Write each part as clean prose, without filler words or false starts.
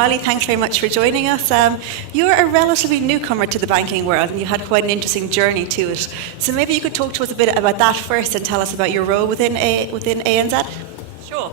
Maile, thanks very much for joining us. You're a relatively newcomer to the banking world and you had quite an interesting journey to it. So maybe you could talk to us a bit about that first and tell us about your role within ANZ. Sure.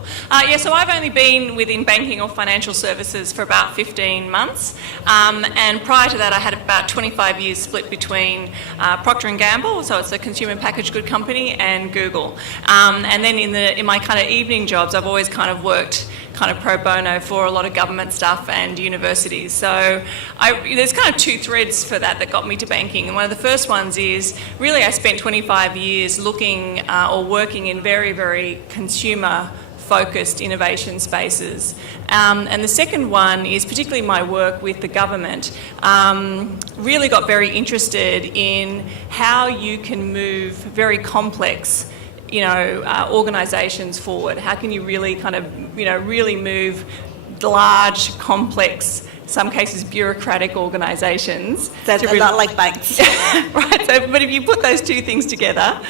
So I've only been within banking or financial services for about 15 months. And prior to that, I had about 25 years split between Procter & Gamble, so it's a consumer packaged good company, and Google. And then in my kind of evening jobs, I've always kind of worked kind of pro bono for a lot of government stuff and universities. So there's kind of two threads for that got me to banking. And one of the first ones is really I spent 25 years looking or working in very, very consumer-focused innovation spaces. And the second one is particularly my work with the government. Really got very interested in how you can move very complex organisations forward. How can you really kind of, really move large, complex, some cases bureaucratic organisations. That's a lot like banks. Right, but if you put those two things together,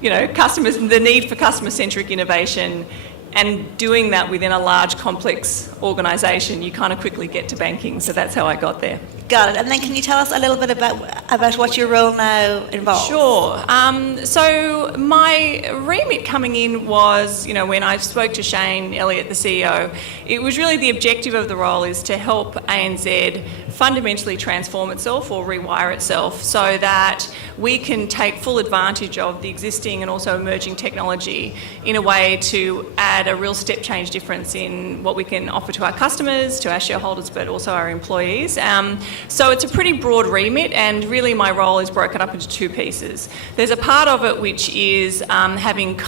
the need for customer-centric innovation and doing that within a large, complex organisation, you kind of quickly get to banking. So that's how I got there. Got it. And then can you tell us a little bit about what your role now involves? Sure. So my remit coming in was, when I spoke to Shane Elliott, the CEO, it was really the objective of the role is to help ANZ fundamentally transform itself or rewire itself so that we can take full advantage of the existing and also emerging technology in a way to add a real step change difference in what we can offer to our customers, to our shareholders, but also our employees. So it's a pretty broad remit, and really my role is broken up into two pieces. There's a part of it which is having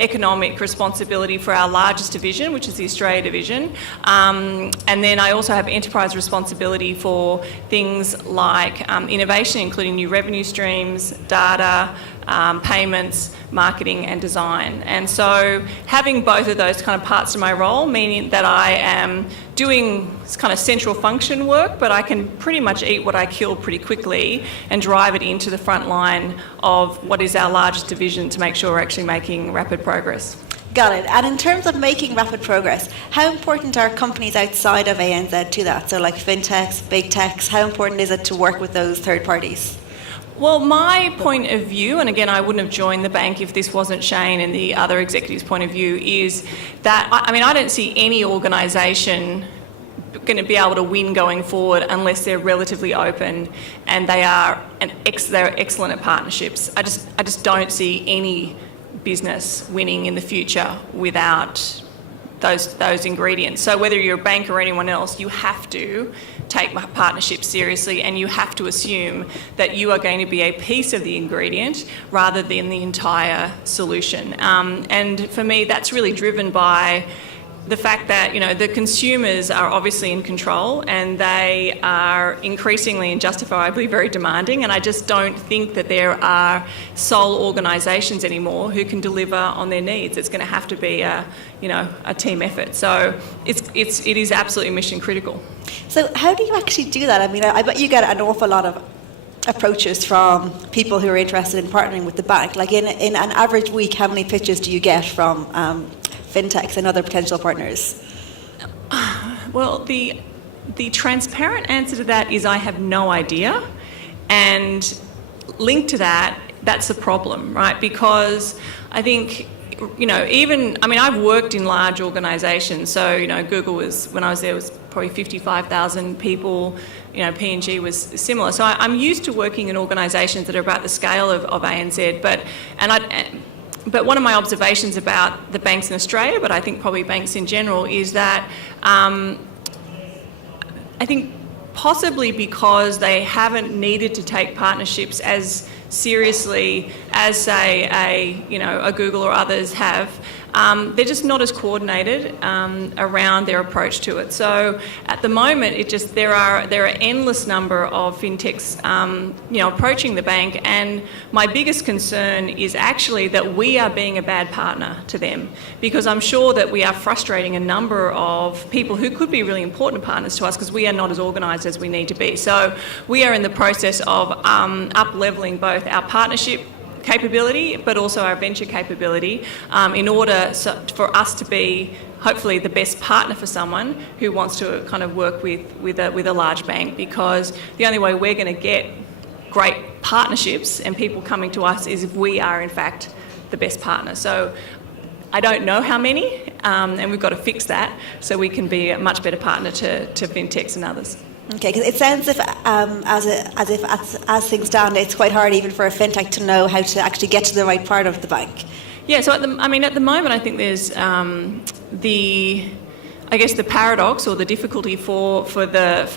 economic responsibility for our largest division, which is the Australia division. And then I also have enterprise responsibility for things like innovation, including new revenue streams, data, payments, marketing and design. And so having both of those kind of parts of my role, meaning that I am doing kind of central function work, but I can pretty much eat what I kill pretty quickly and drive it into the front line of what is our largest division to make sure we're actually making rapid progress. Got it. And in terms of making rapid progress, how important are companies outside of ANZ to that? So like fintechs, big techs, how important is it to work with those third parties? Well, my point of view, and again, I wouldn't have joined the bank if this wasn't Shane and the other executives' point of view, is that, I don't see any organisation going to be able to win going forward unless they're relatively open and they're excellent at partnerships. I just don't see any business winning in the future without those ingredients. So whether you're a bank or anyone else, you have to take partnerships seriously and you have to assume that you are going to be a piece of the ingredient rather than the entire solution. And for me, that's really driven by the fact that, the consumers are obviously in control and they are increasingly and justifiably very demanding, and I just don't think that there are sole organisations anymore who can deliver on their needs. It's going to have to be a team effort. So it is absolutely mission critical. So how do you actually do that? I bet you get an awful lot of approaches from people who are interested in partnering with the bank. Like in an average week, how many pitches do you get from fintechs and other potential partners? Well, the transparent answer to that is I have no idea, and linked to that, that's the problem, right? Because I think, I've worked in large organisations, so, Google when I was there was probably 55,000 people, P&G was similar. So I'm used to working in organisations that are about the scale of ANZ, But one of my observations about the banks in Australia, but I think probably banks in general, is that I think possibly because they haven't needed to take partnerships as seriously as, say, a Google or others have, they're just not as coordinated around their approach to it. So at the moment, there are endless number of fintechs approaching the bank, and my biggest concern is actually that we are being a bad partner to them, because I'm sure that we are frustrating a number of people who could be really important partners to us because we are not as organised as we need to be. So we are in the process of up-levelling both our partnership capability, but also our venture capability, in order for us to be hopefully the best partner for someone who wants to kind of work with a large bank, because the only way we're going to get great partnerships and people coming to us is if we are in fact the best partner. So I don't know how many, and we've got to fix that so we can be a much better partner to fintechs and others. Okay, because it sounds as things stand, it's quite hard even for a fintech to know how to actually get to the right part of the bank. Yeah, so at the moment, I think there's the paradox or the difficulty for the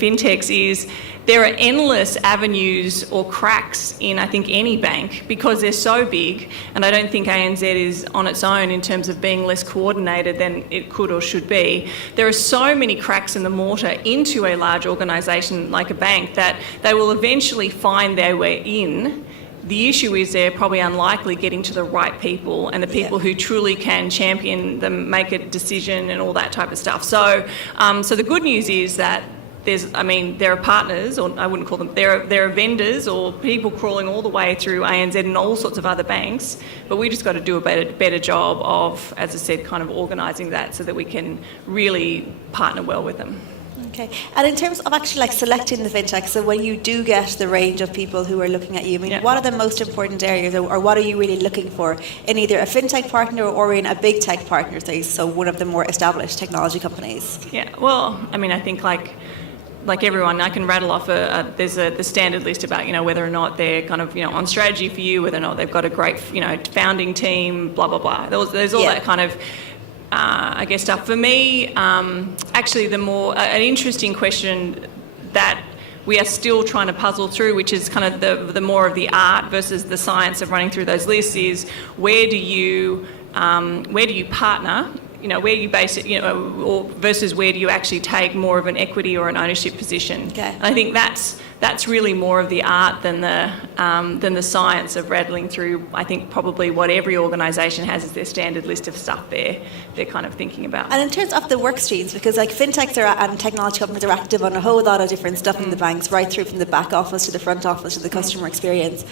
fintechs is there are endless avenues or cracks in, I think, any bank because they're so big, and I don't think ANZ is on its own in terms of being less coordinated than it could or should be. There are so many cracks in the mortar into a large organisation like a bank that they will eventually find their way in. The issue is they're probably unlikely getting to the right people and the people who truly can champion them, make a decision and all that type of stuff. So the good news is that there are partners, or I wouldn't call them, there are vendors or people crawling all the way through ANZ and all sorts of other banks, but we just got to do a better job of, as I said, kind of organising that so that we can really partner well with them. Okay, and in terms of actually like selecting the fintech, so when you do get the range of people who are looking at you, what are the most important areas, or what are you really looking for in either a fintech partner or in a big tech partner, say, so one of the more established technology companies? Yeah, well, I think like everyone, I can rattle off there's the standard list about whether or not they're kind of on strategy for you, whether or not they've got a great founding team, blah blah blah. There's all that kind of. Stuff. For me, actually, an interesting question that we are still trying to puzzle through, which is kind of the more of the art versus the science of running through those lists, is where do you partner? Where you base it, or versus where do you actually take more of an equity or an ownership position? Okay. And I think that's really more of the art than the science of rattling through. I think probably what every organisation has is their standard list of stuff they're kind of thinking about. And in terms of the work streams, because like fintechs and technology companies are active on a whole lot of different stuff in the banks, right through from the back office to the front office to the customer experience.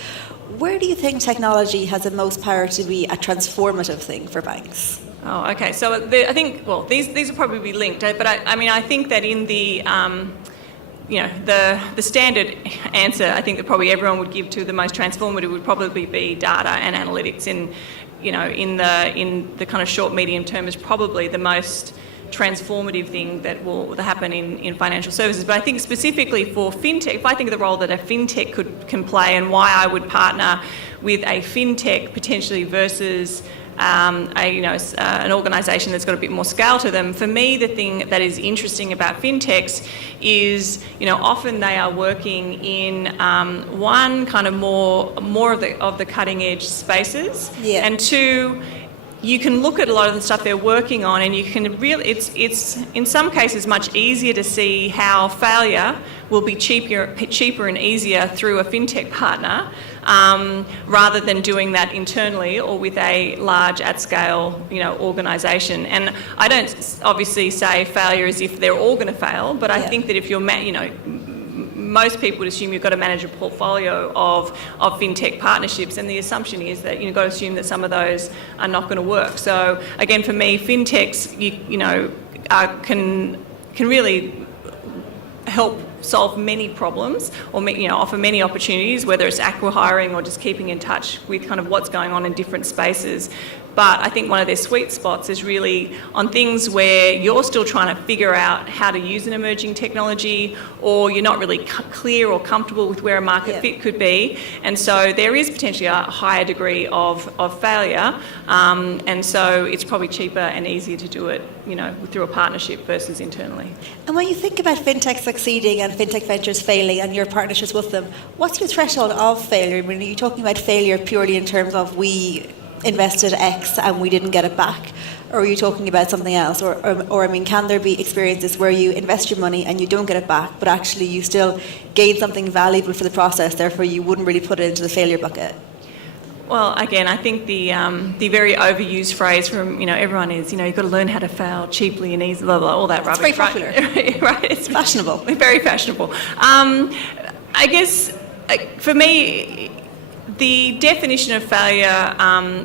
Where do you think technology has the most power to be a transformative thing for banks? Oh, okay. So I think, well, these will probably be linked, but I think that in the the standard answer, I think that probably everyone would give to the most transformative would probably be data and analytics. In the kind of short medium term is probably the most transformative thing that will happen in financial services. But I think specifically for fintech, if I think of the role that a fintech can play and why I would partner with a fintech potentially versus an organisation that's got a bit more scale to them. For me, the thing that is interesting about fintechs is, often they are working in one kind of more of the cutting edge spaces, and two, you can look at a lot of the stuff they're working on, and you can really, it's in some cases much easier to see how failure will be cheaper and easier through a fintech partner, rather than doing that internally or with a large at-scale, organisation. And I don't obviously say failure as if they're all going to fail, but I think that if you're, most people would assume you've got to manage a portfolio of fintech partnerships, and the assumption is that you've got to assume that some of those are not going to work. So again, for me, fintechs, can really help solve many problems or offer many opportunities, whether it's acqui-hiring or just keeping in touch with kind of what's going on in different spaces. But I think one of their sweet spots is really on things where you're still trying to figure out how to use an emerging technology, or you're not really clear or comfortable with where a market fit could be. And so there is potentially a higher degree of failure. And so it's probably cheaper and easier to do it, through a partnership versus internally. And when you think about fintech succeeding and fintech ventures failing and your partnerships with them, what's your threshold of failure? Are you talking about failure purely in terms of we invested X and we didn't get it back? Or are you talking about something else? Or can there be experiences where you invest your money and you don't get it back, but actually you still gain something valuable for the process, therefore you wouldn't really put it into the failure bucket? Well, again, I think the very overused phrase from everyone is you've got to learn how to fail cheaply and easily, blah blah, all that rubbish. It's very popular, right? It's fashionable, very fashionable. I guess for me, The definition of failure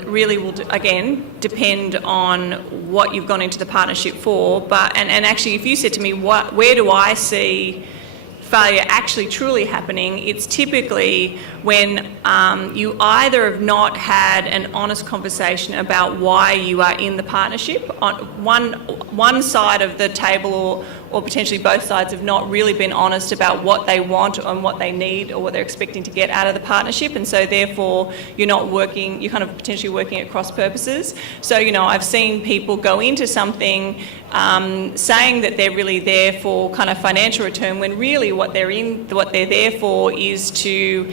really will, again, depend on what you've gone into the partnership for. But and actually, if you said to me, where do I see failure actually truly happening, it's typically when you either have not had an honest conversation about why you are in the partnership. On one side of the table, or potentially both sides, have not really been honest about what they want and what they need or what they're expecting to get out of the partnership, and so therefore you're kind of potentially working at cross purposes. So, I've seen people go into something saying that they're really there for kind of financial return, when really what they're there for is to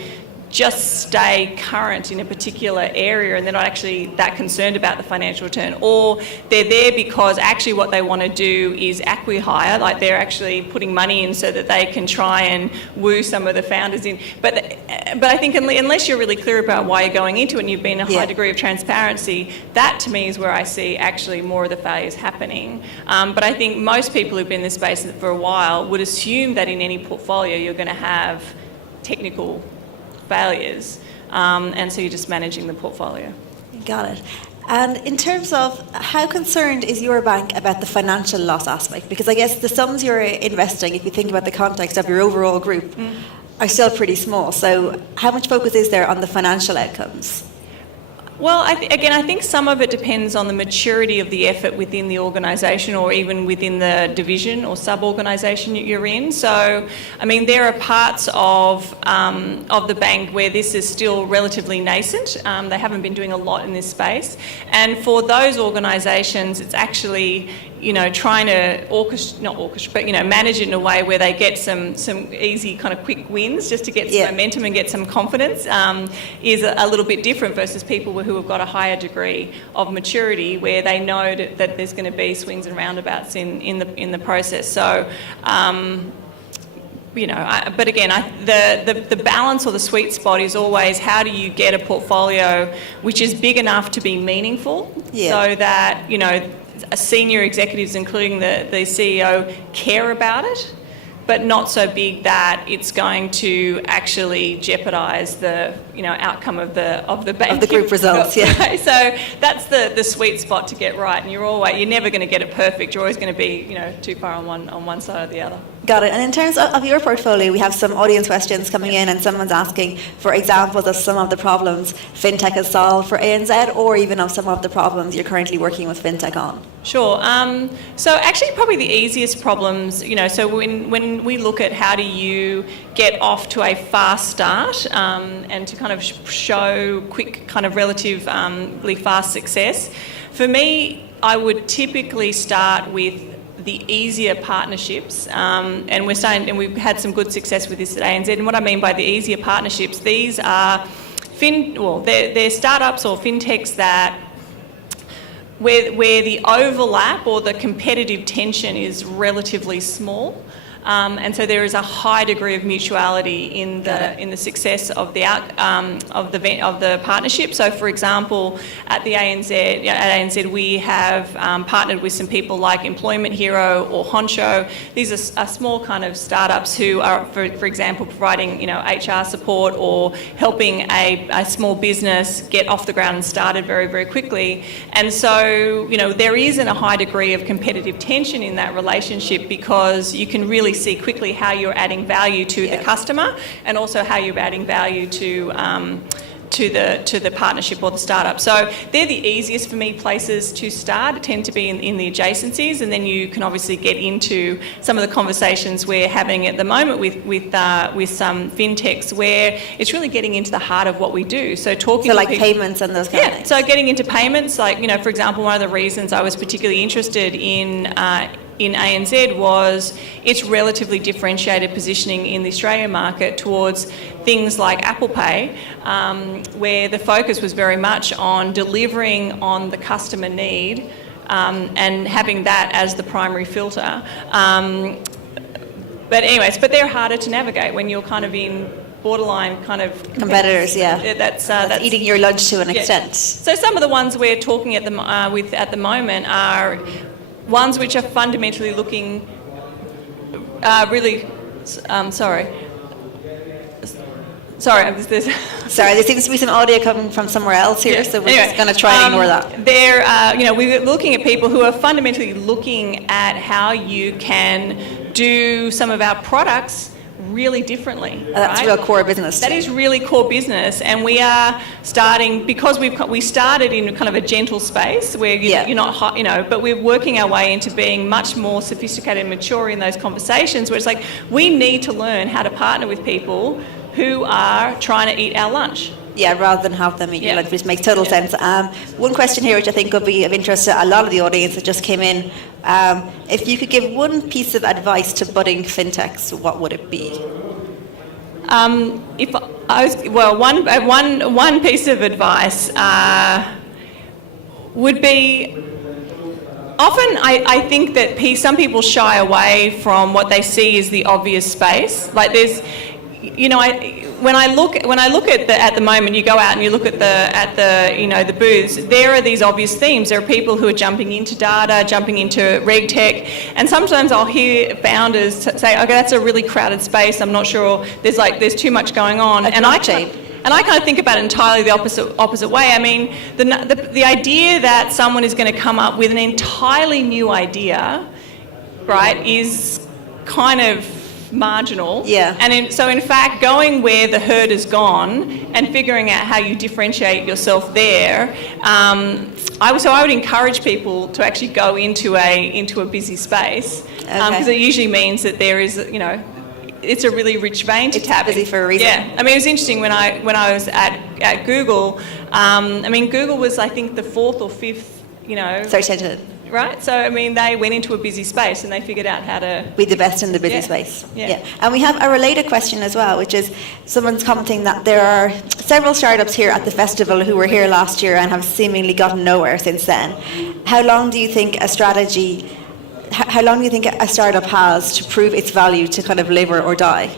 just stay current in a particular area, and they're not actually that concerned about the financial return. Or they're there because actually what they want to do is acqui-hire, like they're actually putting money in so that they can try and woo some of the founders in. But I think unless you're really clear about why you're going into it and you've been a high degree of transparency, that to me is where I see actually more of the failures happening. But I think most people who've been in this space for a while would assume that in any portfolio you're going to have technical failures, and so you're just managing the portfolio. Got it. And in terms of how concerned is your bank about the financial loss aspect? Because I guess the sums you're investing, if you think about the context of your overall group, are still pretty small. So how much focus is there on the financial outcomes? Well, I think some of it depends on the maturity of the effort within the organisation, or even within the division or sub-organisation you're in. So, there are parts of the bank where this is still relatively nascent. They haven't been doing a lot in this space. And for those organisations, it's actually, trying to manage it in a way where they get some easy kind of quick wins just to get some momentum and get some confidence, is a little bit different versus people who have got a higher degree of maturity, where they know that there's going to be swings and roundabouts in the process. So, but again, the balance or the sweet spot is always, how do you get a portfolio which is big enough to be meaningful, so that, senior executives, including the CEO, care about it, but not so big that it's going to actually jeopardise the outcome of the bank. Of the group results, So that's the sweet spot to get right, and you're never going to get it perfect. You're always going to be too far on one side or the other. Got it. And in terms of your portfolio, we have some audience questions coming in, and someone's asking for examples of some of the problems FinTech has solved for ANZ, or even of some of the problems you're currently working with FinTech on. Sure. So actually probably the easiest problems, so when we look at how do you get off to a fast start, and to kind of show quick kind of relatively fast success, for me, I would typically start with the easier partnerships, and we've had some good success with this at ANZ. And what I mean by the easier partnerships, these are they're startups or fintechs that where the overlap or the competitive tension is relatively small. And so there is a high degree of mutuality in the success of the partnership. So, for example, at ANZ, we have partnered with some people like Employment Hero or Honcho. These are small kind of startups who are, for example, providing HR support or helping a small business get off the ground and started very, very quickly. And so there isn't a high degree of competitive tension in that relationship, because you can really see quickly how you're adding value to the customer, and also how you're adding value to the partnership or the startup. So they're the easiest for me places to start. It tend to be in the adjacencies, and then you can obviously get into some of the conversations we're having at the moment with some fintechs, where it's really getting into the heart of what we do. So talking like payments and those kind of things. So getting into payments, like for example, one of the reasons I was particularly interested in ANZ was its relatively differentiated positioning in the Australian market towards things like Apple Pay, where the focus was very much on delivering on the customer need, and having that as the primary filter. But they're harder to navigate when you're kind of in borderline kind of competitors. That's eating your lunch to an extent. So some of the ones we're talking at the moment are ones which are fundamentally looking Sorry, I'm just this. Sorry, there seems to be some audio coming from somewhere else here, so we're just going to try and ignore that. We're looking at people who are fundamentally looking at how you can do some of our products really differently. That's real core business. That is really core business, and we are starting, because we started in kind of a gentle space where you're not hot, but we're working our way into being much more sophisticated and mature in those conversations where it's like we need to learn how to partner with people who are trying to eat our lunch. Yeah, rather than have them eat your lunch, which makes total sense. One question here, which I think will be of interest to a lot of the audience that just came in. If you could give one piece of advice to budding fintechs, what would it be? One piece of advice would be. Often, I think that some people shy away from what they see as the obvious space. Like there's. When I look at the moment, you go out and you look at the booths. There are these obvious themes. There are people who are jumping into data, jumping into reg tech, and sometimes I'll hear founders say, "Okay, that's a really crowded space. I'm not sure. There's too much going on." And I kind of think about it entirely the opposite way. I mean, the idea that someone is going to come up with an entirely new idea, right, is kind of marginal. Yeah. And so in fact, going where the herd has gone and figuring out how you differentiate yourself there, I would encourage people to actually go into a busy space, because it usually means that there is, it's a really rich vein to tap. It's busy for a reason. Yeah. I mean, it was interesting when I was at Google. Google was, I think, the fourth or fifth, search engine. Right, so I mean, they went into a busy space and they figured out how to be the best in the busy space. Yeah, and we have a related question as well, which is someone's commenting that there are several startups here at the festival who were here last year and have seemingly gotten nowhere since then. How long do you think a startup has to prove its value to kind of live or die?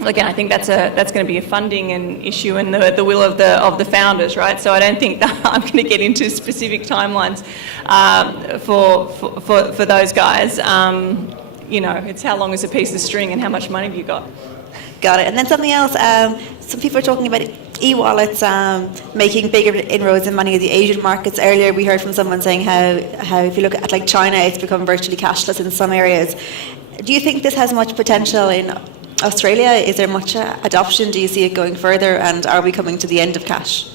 Again, I think that's going to be a funding issue and the will of the founders, right? So I don't think that I'm going to get into specific timelines for those guys. It's how long is a piece of string and how much money have you got? Got it. And then something else. Some people are talking about e-wallets making bigger inroads in many of the Asian markets. Earlier, we heard from someone saying how if you look at like China, it's become virtually cashless in some areas. Do you think this has much potential in Australia? Is there much adoption? Do you see it going further? And are we coming to the end of cash?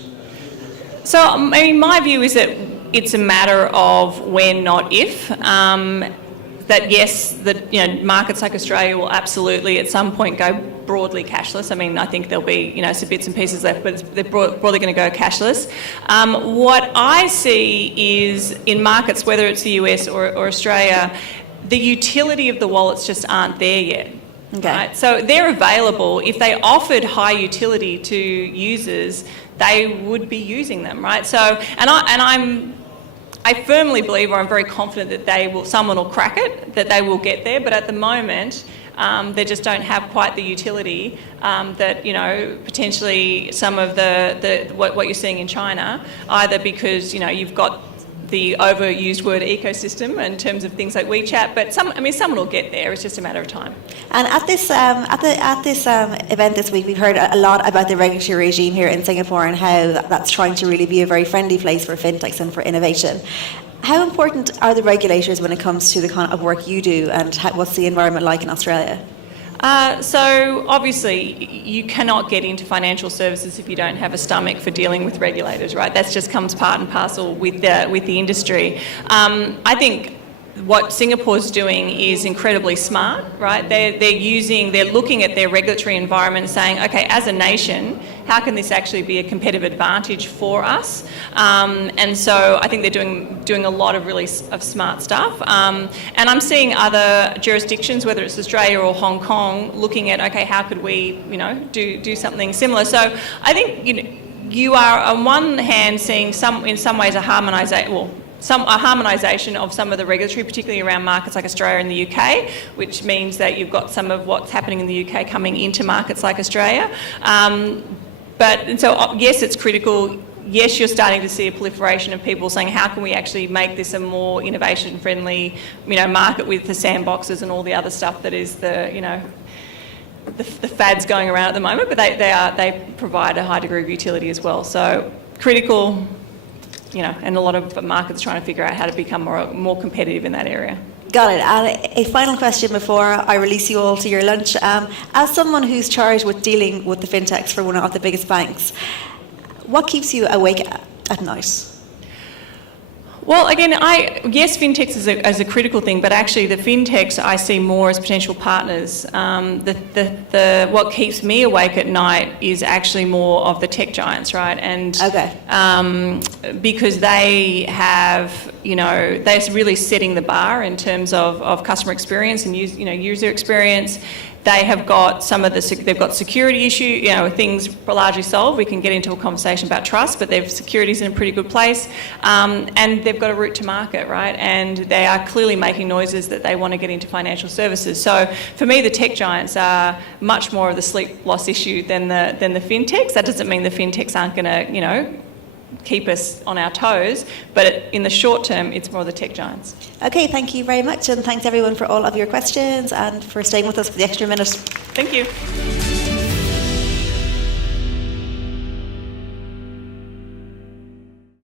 So, I mean, my view is that it's a matter of when, not if. That yes, markets like Australia will absolutely at some point go broadly cashless. I mean, I think there'll be some bits and pieces left, but they're broadly going to go cashless. What I see is in markets, whether it's the US or Australia, the utility of the wallets just aren't there yet. Okay. Right? So they're available. If they offered high utility to users, they would be using them, right? So, I firmly believe, or I'm very confident that someone will crack it, that they will get there. But at the moment, they just don't have quite the utility that potentially some of what you're seeing in China, either because you've got the overused word ecosystem in terms of things like WeChat, but someone will get there. It's just a matter of time. And at this event this week, we've heard a lot about the regulatory regime here in Singapore and how that's trying to really be a very friendly place for fintechs and for innovation. How important are the regulators when it comes to the kind of work you do, and what's the environment like in Australia? So obviously you cannot get into financial services if you don't have a stomach for dealing with regulators, right? That just comes part and parcel with the industry. I think what Singapore's doing is incredibly smart, right? They're looking at their regulatory environment and saying, okay, as a nation, how can this actually be a competitive advantage for us? And so I think they're doing a lot of really smart stuff. And I'm seeing other jurisdictions, whether it's Australia or Hong Kong, looking at, okay, how could we, do something similar? So I think, you are on one hand seeing in some ways a harmonisation of some of the regulatory, particularly around markets like Australia and the UK, which means that you've got some of what's happening in the UK coming into markets like Australia. Yes, it's critical. Yes, you're starting to see a proliferation of people saying, how can we actually make this a more innovation-friendly, market with the sandboxes and all the other stuff that is the the fads going around at the moment, but they provide a high degree of utility as well. So critical, and a lot of markets trying to figure out how to become more competitive in that area. Got it. And a final question before I release you all to your lunch. As someone who's charged with dealing with the fintechs for one of the biggest banks, what keeps you awake at night? Well, again, yes, fintechs is a critical thing, but actually the fintechs I see more as potential partners. What keeps me awake at night is actually more of the tech giants, right? And because they have, they're really setting the bar in terms of customer experience and user experience. They have got they've got security issue, things largely solved. We can get into a conversation about trust, but their security's in a pretty good place. And they've got a route to market, right? And they are clearly making noises that they want to get into financial services. So for me, the tech giants are much more of the sleep loss issue than the fintechs. That doesn't mean the fintechs aren't going to, keep us on our toes, but in the short term, it's more the tech giants. Okay, thank you very much, and thanks everyone for all of your questions and for staying with us for the extra minute. Thank you.